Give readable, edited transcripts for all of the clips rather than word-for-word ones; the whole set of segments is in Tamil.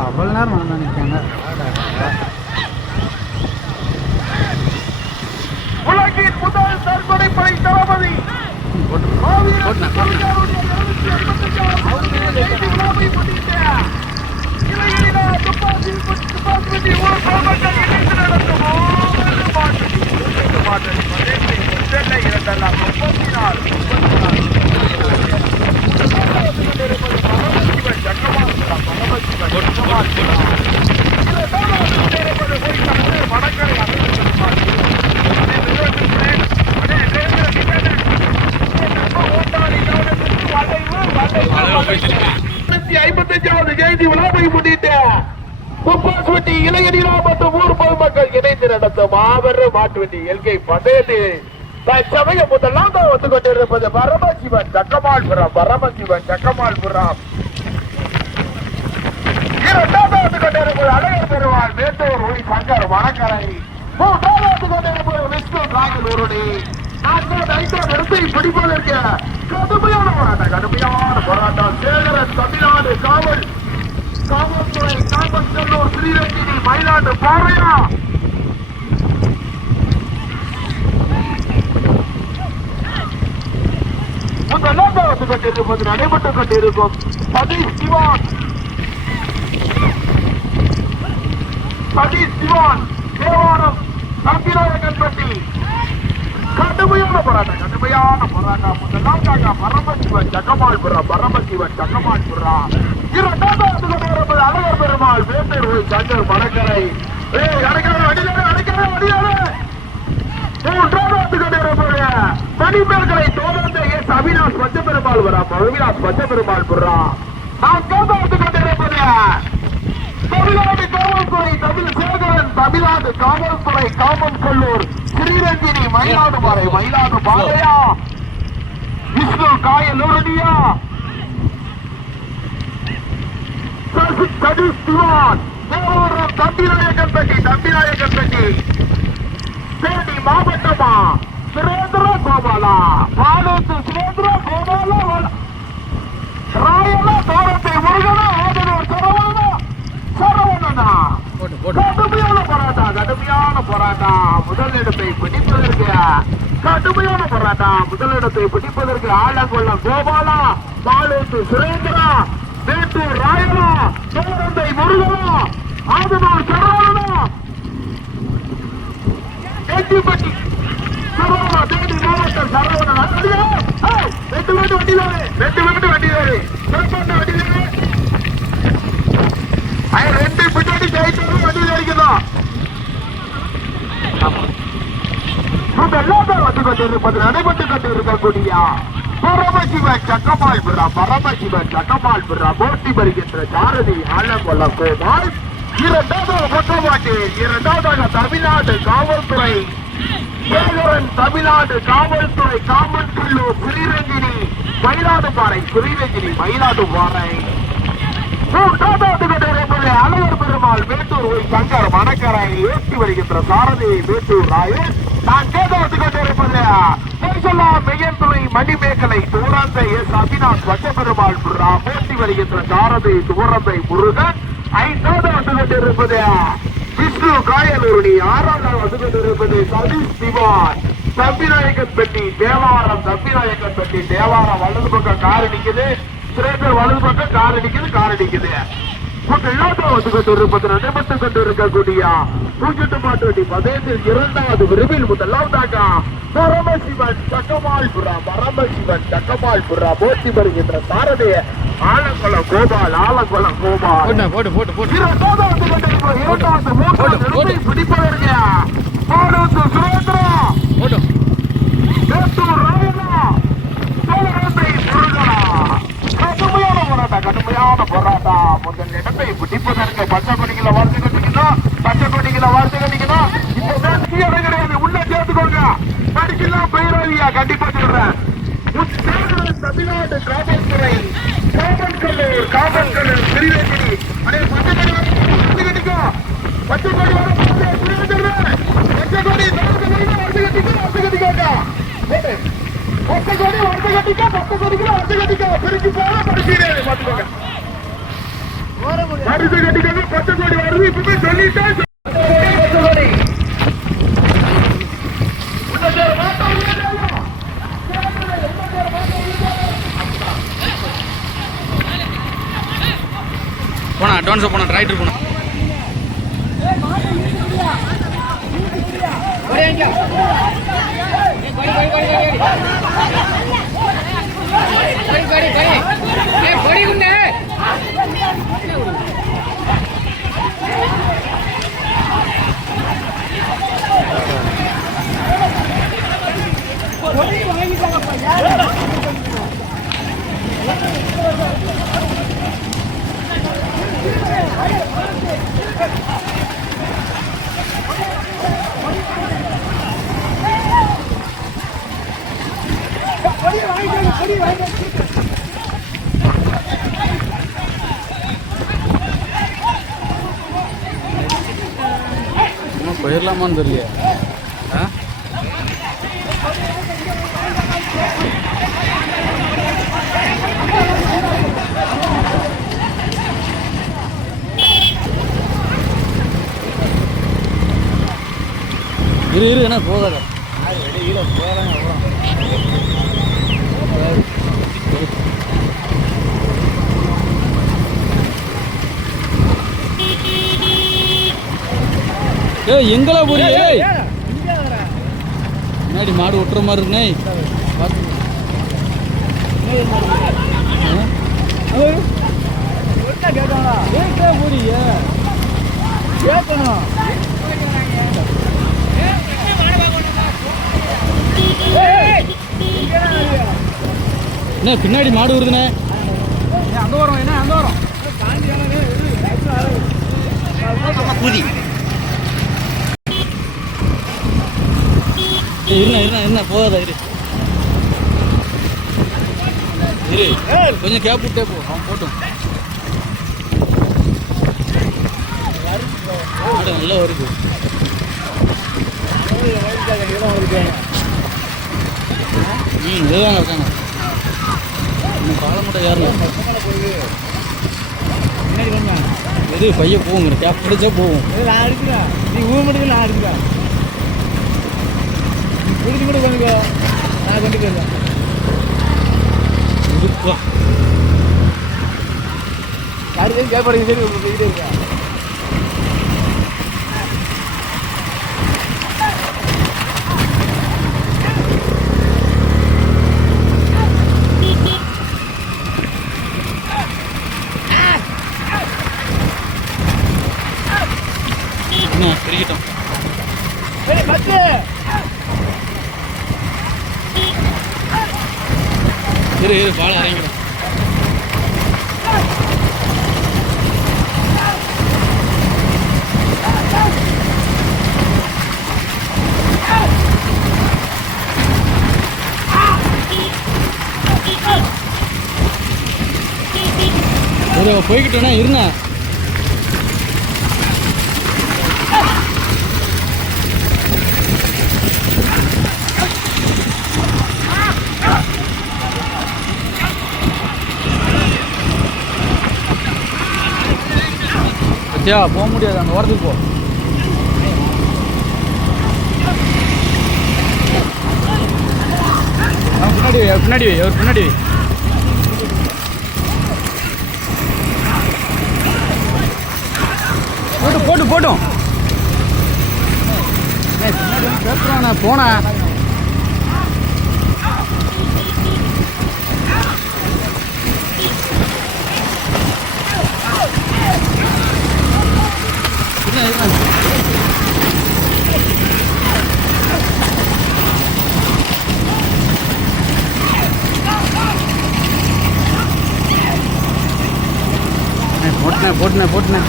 அவ்வளவு நேரம் நான் நிற்காங்க. உலகின் முதல் தற்கொலை படை தளபதி ஜெயந்தி விழாவை முன்னிட்டு துப்பாசுவட்டி இளைஞர்களா மற்றும் ஊர் பொதுமக்கள் இணைந்து நடத்த மாபெரும் மாட்டுவண்டி எல்கை பந்தயத்தில் தற்சமயம் முதலாம் தான் வந்து கொண்டிருப்பது பரமசிவன் சக்கமால்புரம். இரண்டாவது வந்து கொண்டிருப்பது அழகர் பெருமாள் மேட்டூர் ஒளி சங்கர் வடக்கரை. மூன்றாவது வந்து கொண்டிருப்பது விஷ்ணு காயலூருடி. நான்காவது ஐந்தாவது இடத்தை பிடிப்பதற்கு கடுமையான போராட்டம் சேகரன் தமிழ்நாடு காவல்துறை காமக்கல்லூர் ஸ்ரீரங்கினி மயிலாட்டு பாறையா முதலாம் வந்து கொண்டிருப்பது நடைபெற்றுக் கொண்டிருக்கும் சதீஷ் சிவான் தேவாரம் தம்பிராயகன்பட்டி. கடுமையான போராட்டம் முதலாவதாக பரமசிவன் சக்கமால்புரம். இரண்டாவது வந்து அழகர் பெருமாள் மேட்டூர் ஒளி சங்கர் வடக்கரை. மூன்றாவது மணிமேகலை தோழந்தை எஸ் அவினாஷ் பச்சபெருமாள் புறா. நான்காவது கொண்டிருப்பது தமிழ்நாடு காவல்துறை சேகரன் தமிழ்நாடு காவல்துறை காமன்கல்லூர் ஸ்ரீரங்கினி மயிலாடு பாறையா விஷ்ணு காயலூரடியா சதீஷ் சிவான் தேவரம் தம்பிநாயகன்பட்டி தேனி மாவட்டமா சுரேந்திர கோபாலா ராயலா தோரத்தை முருகனா ஆதனூர் சரவணனா. கடுமையான போராட்டம் முதலிடத்தை பிடிப்பதற்கு ஆலங்குளம் கோபாலா, பாலூத்து சுரேந்திரா, மேட்டூர் ராயலா, தோரந்தை முருகனா, ஆதனூர் சரவணனா, எட்டிப்பட்டி சரவணா, தேனி மாவட்டம் சரவணனா. ரெண்டு வண்டிதாரு ரெண்டு பின்னாடி ஜெயிச்சு வண்டி ஜெயிக்கணும். வந்து கொண்டிருப்பது நடைபெற்றுக் கொண்டிருக்கக்கூடிய பரமசிவன் சக்கமால்புரா போட்டி வருகின்ற சாரதி ஆலங்குளம் கோபால். இரண்டாவது பக்கமாட்டில் இரண்டாவதாக தமிழ்நாடு காவல்துறை சேகரன் தமிழ்நாடு காவல்துறை காமன்கல்லூர் ஸ்ரீரங்கினி மயிலாடு பாறை. மூன்றாவது கொண்டிருப்பது அழகர் பெருமாள் மேட்டூர் ஒளி சங்கர் வடக்கரை. ஏற்றி வருகின்ற சாரதி மேட்டூர் ராயன். நான்காவது கொண்டிருப்பது மெய்யன்துறை மணிமேகலை தூரந்தை எஸ் அவினாஷ் பச்சபெருமாள் புறா. போட்டி வருகின்ற சாரதி தூரந்தை முருகன். ஐந்தாவது வந்து கொண்டிருப்பது விஷ்ணு காயலூரணி. ஆறாவது வந்து கொண்டிருப்பது சதீஷ் சிவான் தம்பிநாயகன்பட்டி தேவாரம். வலது பக்கம் கார் அடிக்குது, சுரேந்தர் வலது பக்கம் கார் அடிக்குது. வந்து கொண்டிருப்பது நடைபெற்றுக் கொண்டிருக்கக்கூடிய பூஜ்ஜிட்டு மாட்டு பதயத்தில் இரண்டாவது விரும்பில் முதலாவதாக பரமசிவன் சக்கமால் புறா போட்டி வருகின்ற சாரதி ஆலங்குளம் கோபால். பிடிப்பதற்கு பாலூத்து சுரேந்திரா, மேட்டூர் ராயலா, தோழந்தை முருகனா. கடுமையான போராட்டம் முதல் இடத்தை பிடிப்பதற்கு பச்சை கொடிகளை வார்த்தை கட்டிக்கணும். இப்போ கிடையாது, உள்ள சேர்த்துக்கோங்க. படிக்கலாம் பெயராதியா கண்டிப்பா சொல்றேன். தமிழ்நாடு காவல்துறை காமன்கல்லூர் ஸ்ரீரங்கினி. பச்சை கொடி பிரிச்சு போனா படிச்சு பாத்துக்கோங்க. பரிசு கட்டிக்கங்க 10 கோடி வருது இப்பவே சொல்லிட்டேன் 10 கோடி போனா அட்வான்ஸாக போனா ரைட்டர் போனா போயிடலாமான்னு தெரியல. இரு என்ன போதாத வெளியில போறாங்க. ஏய் எங்கடா போறீங்க? முன்னாடி மாடு ஒட்டுற மாதிரி இருக்குனே. என்ன பின்னாடி மாடு வருதுண்ணே. அந்த வரும் என்ன அந்த வரும் கூதி இருண்ணா போகாதா இரு கொஞ்சம் கேப் விட்டே போ. அவன் போட்டும் நல்லா வருது. இதுதாங்க இருக்காங்க இன்னும் காலம் மட்டும் யாரும் எது பைய போகுங்க கேப் பிடிச்சா போகும். நான் இருக்கிறேன் நீ ஊர் மட்டும் நான் இருக்கிறேன் பிடிச்சி கூட கொண்டுக்கோ நான் கொண்டு போயிருக்கேன். யாருக்கும் கேட்பாடு சரி போயிட்டே இருக்கேன். பிரிக்கிட்டோம் இரு பால் இறங்கிடும். போய்கிட்டோன்னா இருண்ணா போக முடியாது. அங்கே வரதுக்கு போ. பின்னாடி வை அவர் பின்னாடி வை. போட்டும் பேசுறான் போனா போட்டுனேன்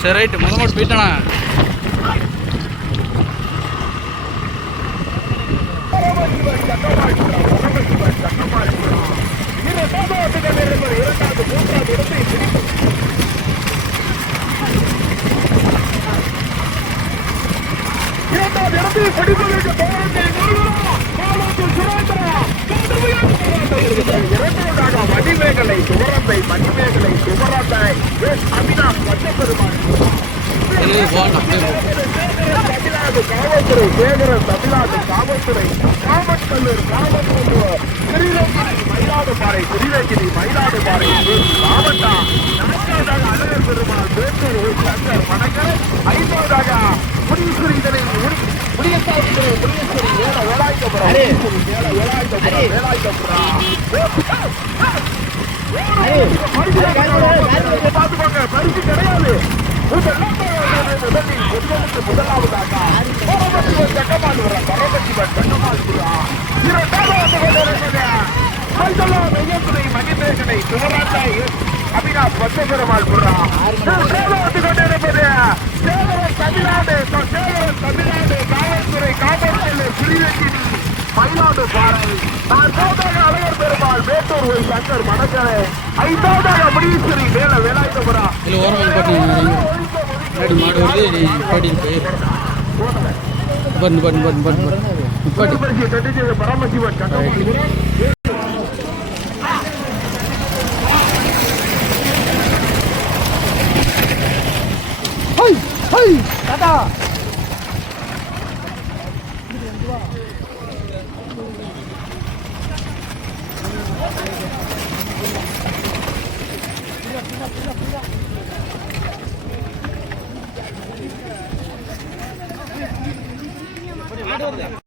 சரி ரைட்டு முத மாட்டு போயிட்டானா இரண்டாவது இடத்தில் பிடிப்பதற்கு இரண்டாவதாக மணிமேகலை சுவரத்தை மணிமேகலை சுவரத்தை அபினாஷ் பச்சப்பெருமாள் தமிழ்நாடு காவல்துறை சேகரன் தமிழ்நாடு காவல்துறை காவல்கல்லூர் காவல்துறை திருவேக்கிரி மயிலாடுபாறை திருவேக்கிரி மயிலாடுபாறை மாவட்டா நான்காவதாக அழகர் பெருமாள் வேட்டூர் சங்கர் வணக்கர் ஐந்தாவதாக முனீஸ்வரி இதனை முடியத்தாவுக்கு முனீஸ்வரி வேலாயுதபுரம் பாத்துக்கோங்க பரிசு கிடையாது முதலாவதாக சட்டமாடுறா பரமசிவன் சட்டமாடுறா மணிமேகனை சிவராஜா அபினாஷ் பச்சபெருமாள் புறா வந்து கொண்டிருப்பது தமிழ்நாடு காவல்துறை காவல்துறை திருவேக்கிரி மயிலாடுபாறை நான்காவதாக அழகர் பெருமாள் வேட்டூர் ஒய் சங்கர் மணக்கரை ஐந்தாவதாக முனீஸ்வரி வேலாயுதபுரா இல்லை ஓரம் பாட்டி மாடு வருது பாட்டி பாட்டி பரமசிவன் சட்டமாடுகிறேன் டாடா